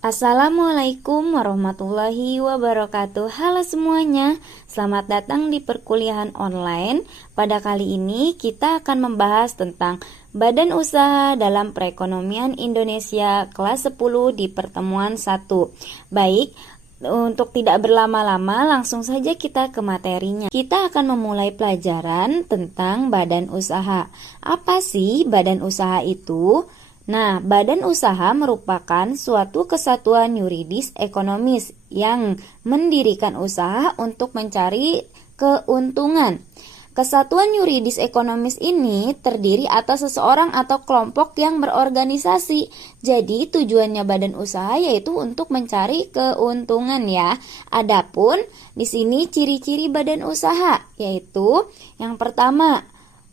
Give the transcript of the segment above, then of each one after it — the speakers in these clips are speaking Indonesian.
Assalamualaikum warahmatullahi wabarakatuh. Halo semuanya, selamat datang di perkuliahan online. Pada kali ini kita akan membahas tentang Badan Usaha dalam Perekonomian Indonesia kelas 10 di pertemuan 1. Baik, untuk tidak berlama-lama langsung saja kita ke materinya. Kita akan memulai pelajaran tentang badan usaha. Apa sih badan usaha itu? Nah, badan usaha merupakan suatu kesatuan yuridis ekonomis yang mendirikan usaha untuk mencari keuntungan. Kesatuan yuridis ekonomis ini terdiri atas seseorang atau kelompok yang berorganisasi. Jadi, tujuannya badan usaha yaitu untuk mencari keuntungan ya. Adapun di sini ciri-ciri badan usaha yaitu yang pertama,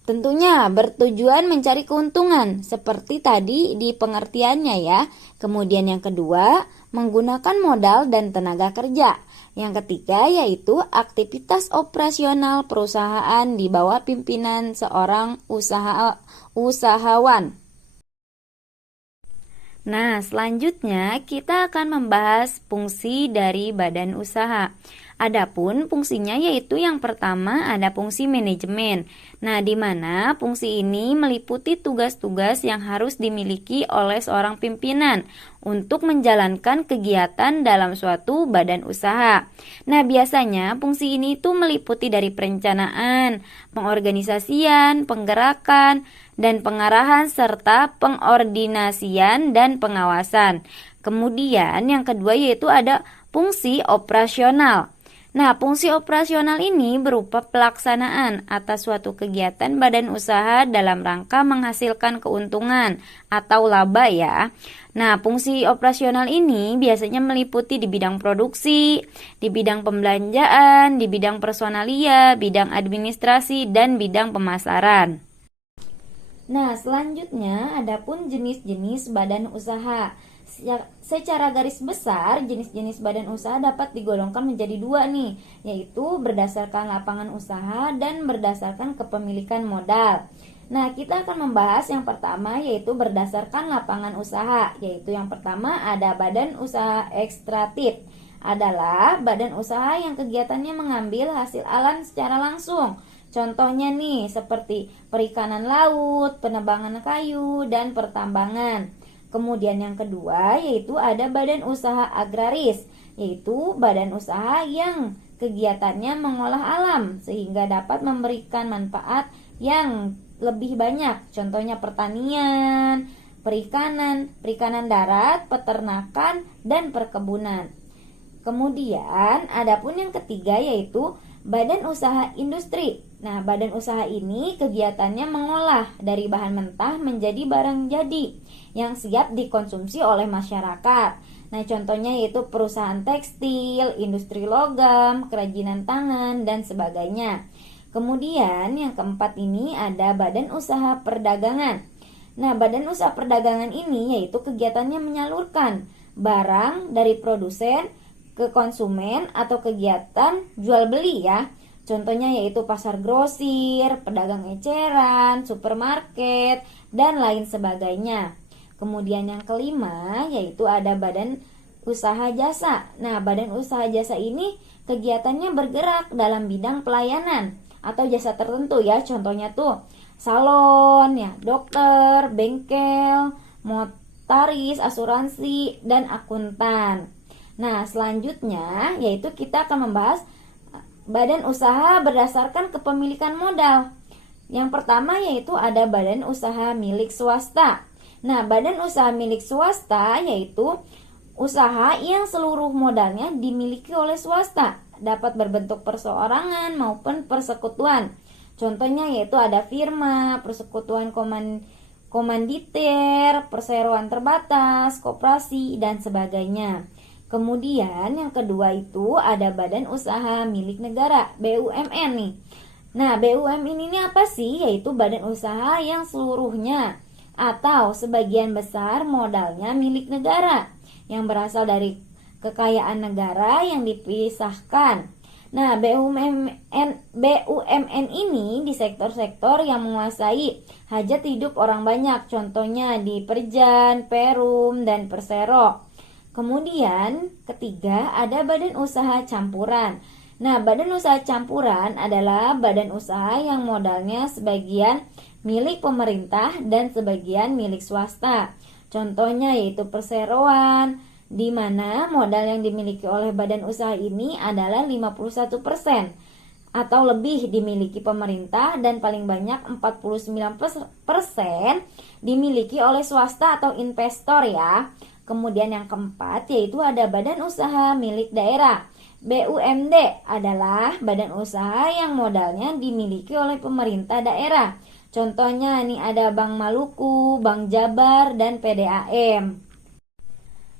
tentunya bertujuan mencari keuntungan seperti tadi di pengertiannya ya. Kemudian yang kedua, menggunakan modal dan tenaga kerja. Yang ketiga yaitu aktivitas operasional perusahaan di bawah pimpinan seorang usahawan. Nah, selanjutnya kita akan membahas fungsi dari badan usaha. Adapun fungsinya yaitu yang pertama ada fungsi manajemen. Nah, di mana fungsi ini meliputi tugas-tugas yang harus dimiliki oleh seorang pimpinan untuk menjalankan kegiatan dalam suatu badan usaha. Nah, biasanya fungsi ini itu meliputi dari perencanaan, pengorganisasian, penggerakan, dan pengarahan serta pengordinasian dan pengawasan. Kemudian yang kedua yaitu ada fungsi operasional. Nah, fungsi operasional ini berupa pelaksanaan atas suatu kegiatan badan usaha dalam rangka menghasilkan keuntungan atau laba ya. Nah, fungsi operasional ini biasanya meliputi di bidang produksi, di bidang pembelanjaan, di bidang personalia, bidang administrasi, dan bidang pemasaran. Nah, selanjutnya adapun jenis-jenis badan usaha. Secara garis besar, jenis-jenis badan usaha dapat digolongkan menjadi dua nih, yaitu berdasarkan lapangan usaha dan berdasarkan kepemilikan modal. Nah, kita akan membahas yang pertama yaitu berdasarkan lapangan usaha, yaitu yang pertama ada badan usaha ekstraktif. Adalah badan usaha yang kegiatannya mengambil hasil alam secara langsung. Contohnya nih seperti perikanan laut, penebangan kayu, dan pertambangan. Kemudian yang kedua yaitu ada badan usaha agraris, yaitu badan usaha yang kegiatannya mengolah alam sehingga dapat memberikan manfaat yang lebih banyak. Contohnya pertanian, perikanan darat, peternakan, dan perkebunan. Kemudian adapun yang ketiga yaitu badan usaha industri. Nah, badan usaha ini kegiatannya mengolah dari bahan mentah menjadi barang jadi yang siap dikonsumsi oleh masyarakat. Nah, contohnya yaitu perusahaan tekstil, industri logam, kerajinan tangan, dan sebagainya. Kemudian yang keempat ini ada badan usaha perdagangan. Nah, badan usaha perdagangan ini yaitu kegiatannya menyalurkan barang dari produsen ke konsumen atau kegiatan jual beli ya. Contohnya yaitu pasar grosir, pedagang eceran, supermarket, dan lain sebagainya. Kemudian yang kelima yaitu ada badan usaha jasa. Nah, badan usaha jasa ini kegiatannya bergerak dalam bidang pelayanan atau jasa tertentu ya. Contohnya tuh salon ya, dokter, bengkel, notaris, asuransi, dan akuntan. Nah, selanjutnya yaitu kita akan membahas badan usaha berdasarkan kepemilikan modal. Yang pertama yaitu ada badan usaha milik swasta. Nah, badan usaha milik swasta yaitu usaha yang seluruh modalnya dimiliki oleh swasta, dapat berbentuk perseorangan maupun persekutuan. Contohnya yaitu ada firma, persekutuan komanditer, perseroan terbatas, koperasi, dan sebagainya. Kemudian yang kedua itu ada badan usaha milik negara, BUMN nih. Nah, BUMN ini apa sih? Yaitu badan usaha yang seluruhnya atau sebagian besar modalnya milik negara yang berasal dari kekayaan negara yang dipisahkan. Nah, BUMN ini di sektor-sektor yang menguasai hajat hidup orang banyak. Contohnya di Perjan, Perum, dan Persero. Kemudian ketiga ada badan usaha campuran. Nah, badan usaha campuran adalah badan usaha yang modalnya sebagian milik pemerintah dan sebagian milik swasta. Contohnya yaitu perseroan, di mana modal yang dimiliki oleh badan usaha ini adalah 51% atau lebih dimiliki pemerintah dan paling banyak 49% dimiliki oleh swasta atau investor ya. Kemudian yang keempat yaitu ada badan usaha milik daerah. BUMD adalah badan usaha yang modalnya dimiliki oleh pemerintah daerah. Contohnya ini ada Bank Maluku, Bank Jabar, dan PDAM.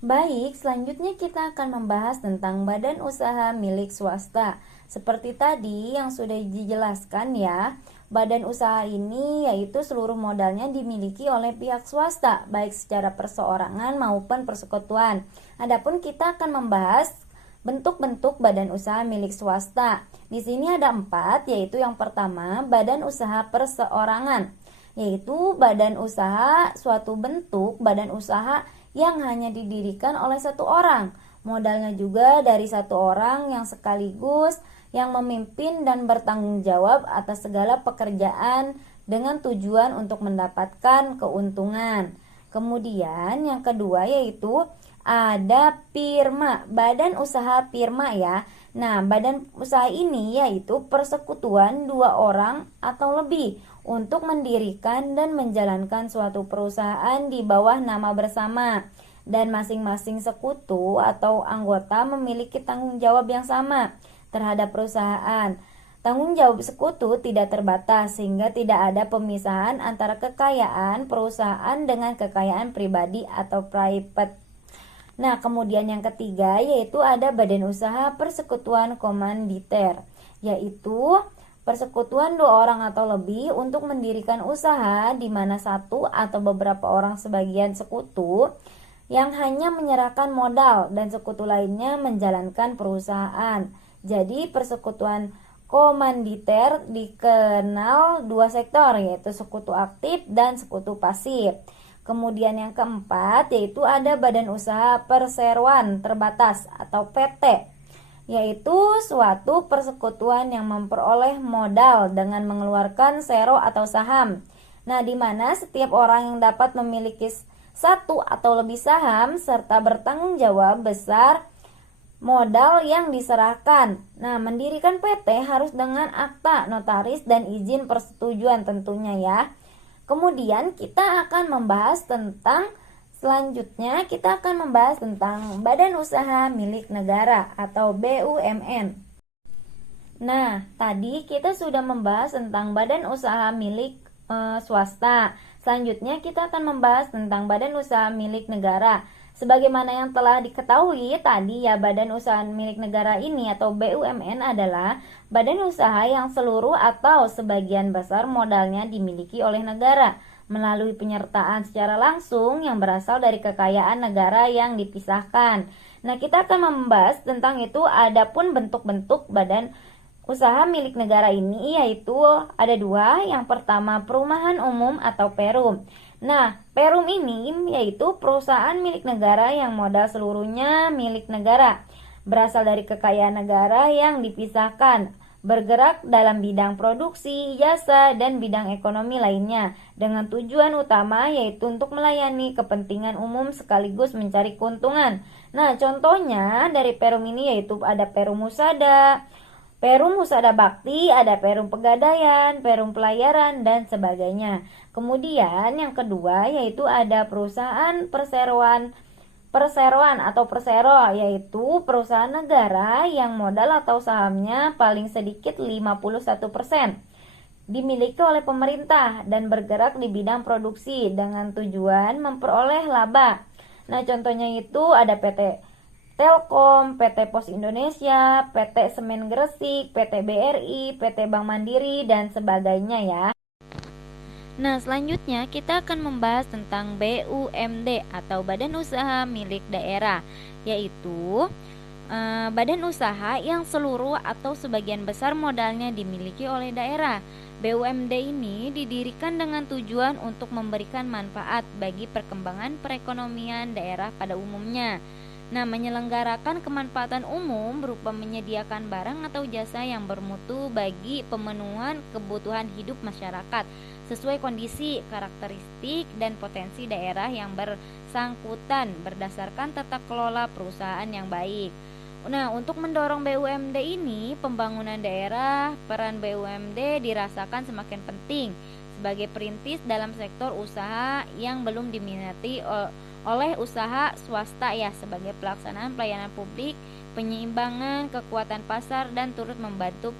Baik, selanjutnya kita akan membahas tentang badan usaha milik swasta. Seperti tadi yang sudah dijelaskan ya, badan usaha ini yaitu seluruh modalnya dimiliki oleh pihak swasta, baik secara perseorangan maupun persekutuan. Adapun kita akan membahas bentuk-bentuk badan usaha milik swasta. Di sini ada 4, yaitu yang pertama, badan usaha perseorangan, yaitu badan usaha suatu bentuk badan usaha yang hanya didirikan oleh satu orang. Modalnya juga dari satu orang yang sekaligus yang memimpin dan bertanggung jawab atas segala pekerjaan dengan tujuan untuk mendapatkan keuntungan. Kemudian yang kedua yaitu ada firma, badan usaha firma ya. Nah, badan usaha ini yaitu persekutuan dua orang atau lebih untuk mendirikan dan menjalankan suatu perusahaan di bawah nama bersama, dan masing-masing sekutu atau anggota memiliki tanggung jawab yang sama terhadap perusahaan. Tanggung jawab sekutu tidak terbatas sehingga tidak ada pemisahan antara kekayaan perusahaan dengan kekayaan pribadi atau private. Nah, kemudian yang ketiga yaitu ada badan usaha persekutuan komanditer, yaitu persekutuan dua orang atau lebih untuk mendirikan usaha di mana satu atau beberapa orang sebagian sekutu yang hanya menyerahkan modal dan sekutu lainnya menjalankan perusahaan. Jadi persekutuan komanditer dikenal dua sektor, yaitu sekutu aktif dan sekutu pasif. Kemudian yang keempat yaitu ada badan usaha perseroan terbatas atau PT, yaitu suatu persekutuan yang memperoleh modal dengan mengeluarkan sero atau saham. Nah, di mana setiap orang yang dapat memiliki satu atau lebih saham serta bertanggung jawab besar modal yang diserahkan. Nah, mendirikan PT harus dengan akta notaris dan izin persetujuan tentunya ya. Kemudian kita akan membahas tentang selanjutnya kita akan membahas tentang badan usaha milik negara atau BUMN. Nah, tadi kita sudah membahas tentang badan usaha milik swasta. Selanjutnya kita akan membahas tentang badan usaha milik negara. Sebagaimana yang telah diketahui tadi ya, badan usaha milik negara ini atau BUMN adalah badan usaha yang seluruh atau sebagian besar modalnya dimiliki oleh negara melalui penyertaan secara langsung yang berasal dari kekayaan negara yang dipisahkan. Nah, kita akan membahas tentang itu. Adapun bentuk-bentuk badan usaha milik negara ini yaitu ada 2. Yang pertama perumahan umum atau Perum. Nah, Perum ini yaitu perusahaan milik negara yang modal seluruhnya milik negara, berasal dari kekayaan negara yang dipisahkan, bergerak dalam bidang produksi, jasa, dan bidang ekonomi lainnya, dengan tujuan utama yaitu untuk melayani kepentingan umum sekaligus mencari keuntungan. Nah, contohnya dari Perum ini yaitu ada Perum Husada, Perum Husada Bakti, ada Perum Pegadaian, Perum Pelayaran, dan sebagainya. Kemudian yang kedua yaitu ada perusahaan perseroan atau persero, yaitu perusahaan negara yang modal atau sahamnya paling sedikit 51% dimiliki oleh pemerintah dan bergerak di bidang produksi dengan tujuan memperoleh laba. Nah, contohnya itu ada PT Telkom, PT Pos Indonesia, PT Semen Gresik, PT BRI, PT Bank Mandiri, dan sebagainya ya. Nah, selanjutnya kita akan membahas tentang BUMD atau Badan Usaha Milik Daerah, yaitu badan usaha yang seluruh atau sebagian besar modalnya dimiliki oleh daerah. BUMD ini didirikan dengan tujuan untuk memberikan manfaat bagi perkembangan perekonomian daerah pada umumnya. Nah, menyelenggarakan kemanfaatan umum berupa menyediakan barang atau jasa yang bermutu bagi pemenuhan kebutuhan hidup masyarakat sesuai kondisi, karakteristik, dan potensi daerah yang bersangkutan berdasarkan tata kelola perusahaan yang baik. Nah, untuk mendorong BUMD ini, pembangunan daerah, peran BUMD dirasakan semakin penting sebagai perintis dalam sektor usaha yang belum diminati oleh usaha swasta ya, sebagai pelaksanaan pelayanan publik, penyeimbangan kekuatan pasar, dan turut membantu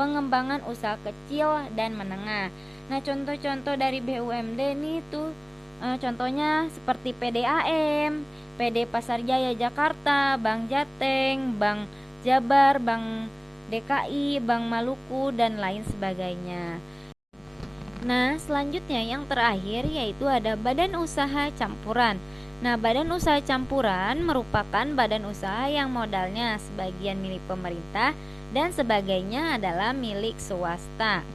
pengembangan usaha kecil dan menengah. Nah, contoh-contoh dari BUMD nih tuh contohnya seperti PDAM, PD Pasar Jaya Jakarta, Bank Jateng, Bank Jabar, Bank DKI, Bank Maluku, dan lain sebagainya. Nah, selanjutnya yang terakhir yaitu ada badan usaha campuran. Nah, badan usaha campuran merupakan badan usaha yang modalnya sebagian milik pemerintah dan sebagainya adalah milik swasta.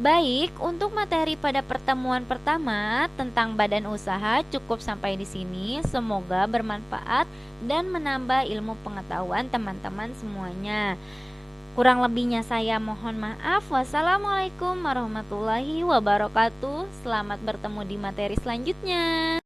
Baik, untuk materi pada pertemuan pertama tentang badan usaha cukup sampai di sini. Semoga bermanfaat dan menambah ilmu pengetahuan teman-teman semuanya. Kurang lebihnya saya mohon maaf. Wassalamualaikum warahmatullahi wabarakatuh. Selamat bertemu di materi selanjutnya.